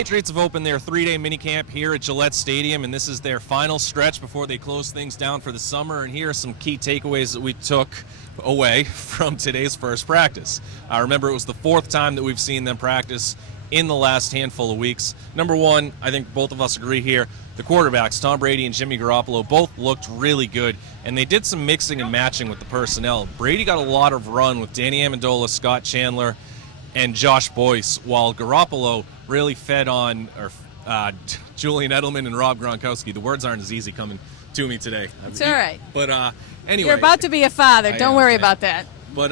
Patriots have opened their 3-day minicamp here at Gillette Stadium, and this is their final stretch before they close things down for the summer. And here are some key takeaways that we took away from today's first practice. Remember, it was the fourth time that we've seen them practice in the last handful of weeks. Number one, I think both of us agree here, the quarterbacks, Tom Brady and Jimmy Garoppolo, both looked really good, and they did some mixing and matching with the personnel. Brady got a lot of run with Danny Amendola, Scott Chandler, and Josh Boyce, while Garoppolo really fed on Julian Edelman and Rob Gronkowski. The words aren't as easy coming to me today. It's all right. But anyway. You're about to be a father. Don't worry about that. But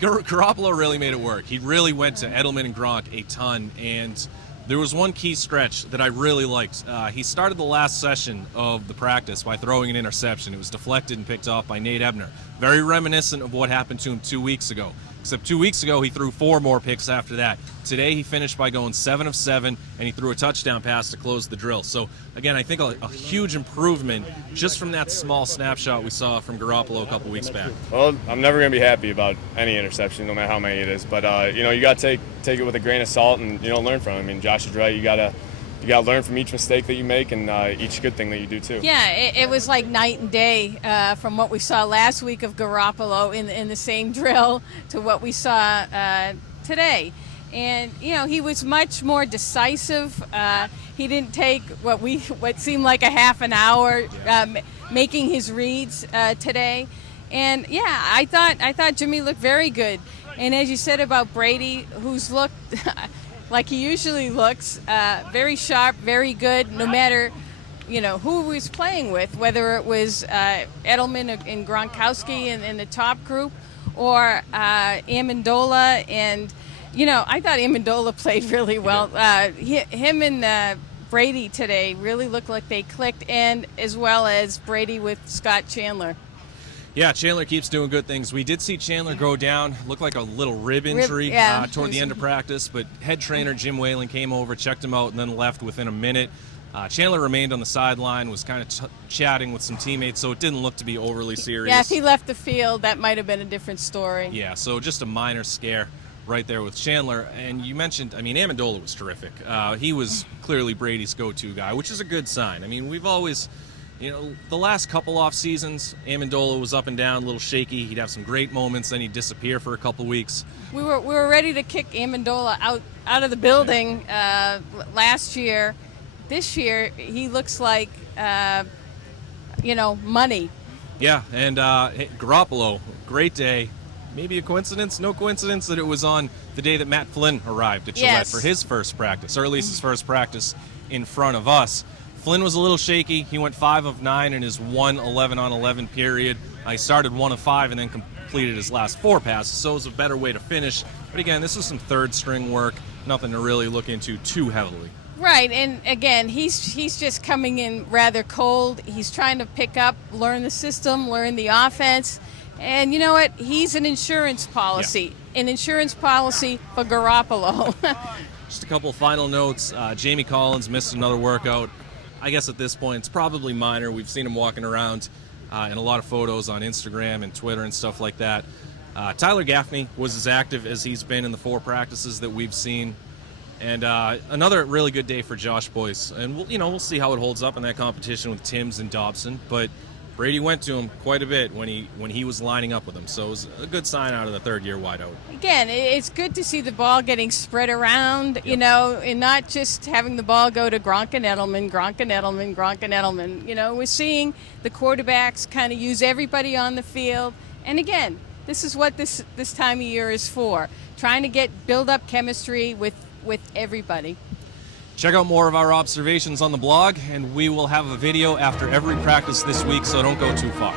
Garoppolo really made it work. He really went to Edelman and Gronk a ton, and there was one key stretch that I really liked. He started the last session of the practice by throwing an interception. It was deflected and picked off by Nate Ebner. Very reminiscent of what happened to him 2 weeks ago. Except 2 weeks ago, he threw 4 more picks after that. Today, he finished by going 7 of 7, and he threw a touchdown pass to close the drill. So, again, I think a huge improvement just from that small snapshot we saw from Garoppolo a couple weeks back. Well, I'm never going to be happy about any interception, no matter how many it is. But, you got to take it with a grain of salt and, learn from it. I mean, Josh is right. You got to learn from each mistake that you make and each good thing that you do, too. Yeah, it was like night and day from what we saw last week of Garoppolo in the same drill to what we saw today. And, he was much more decisive. He didn't take what seemed like a half an hour making his reads today. And, yeah, I thought Jimmy looked very good. And as you said about Brady, who's looked like he usually looks, very sharp, very good, no matter, who he was playing with, whether it was Edelman and Gronkowski in the top group or Amendola. And, I thought Amendola played really well. Him and Brady today really looked like they clicked, and as well as Brady with Scott Chandler. Yeah, Chandler keeps doing good things. We did see Chandler go down, looked like a little rib injury toward the end of practice, but head trainer Jim Whalen came over, checked him out, and then left within a minute. Chandler remained on the sideline, was kind of chatting with some teammates, so it didn't look to be overly serious. Yeah, if he left the field, that might have been a different story. Yeah, so just a minor scare right there with Chandler. And you mentioned, Amendola was terrific. He was clearly Brady's go-to guy, which is a good sign. We've always... the last couple off seasons, Amendola was up and down, a little shaky. He'd have some great moments, then he'd disappear for a couple weeks. We were ready to kick Amendola out of the building last year. This year, he looks like, money. Yeah, and Garoppolo, great day. Maybe a coincidence, no coincidence that it was on the day that Matt Flynn arrived at Gillette for his first practice, or at least his first practice in front of us. Flynn was a little shaky. He went 5 of 9 in his 1 11-on-11 period. He started 1 of 5 and then completed his last 4 passes, so it was a better way to finish. But again, this is some third-string work, nothing to really look into too heavily. Right, and again, he's just coming in rather cold. He's trying to pick up, learn the system, learn the offense. And you know what? He's an insurance policy. Yeah. An insurance policy for Garoppolo. Just a couple final notes. Jamie Collins missed another workout. I guess at this point it's probably minor. We've seen him walking around in a lot of photos on Instagram and Twitter and stuff like that. Tyler Gaffney was as active as he's been in the 4 practices that we've seen. And another really good day for Josh Boyce. And we'll see how it holds up in that competition with Timms and Dobson. But Brady went to him quite a bit when he was lining up with him. So it was a good sign out of the third-year wideout. Again, it's good to see the ball getting spread around, and not just having the ball go to Gronk and Edelman, Gronk and Edelman, Gronk and Edelman. We're seeing the quarterbacks kind of use everybody on the field. And again, this is what this time of year is for, trying to build up chemistry with everybody. Check out more of our observations on the blog, and we will have a video after every practice this week, so don't go too far.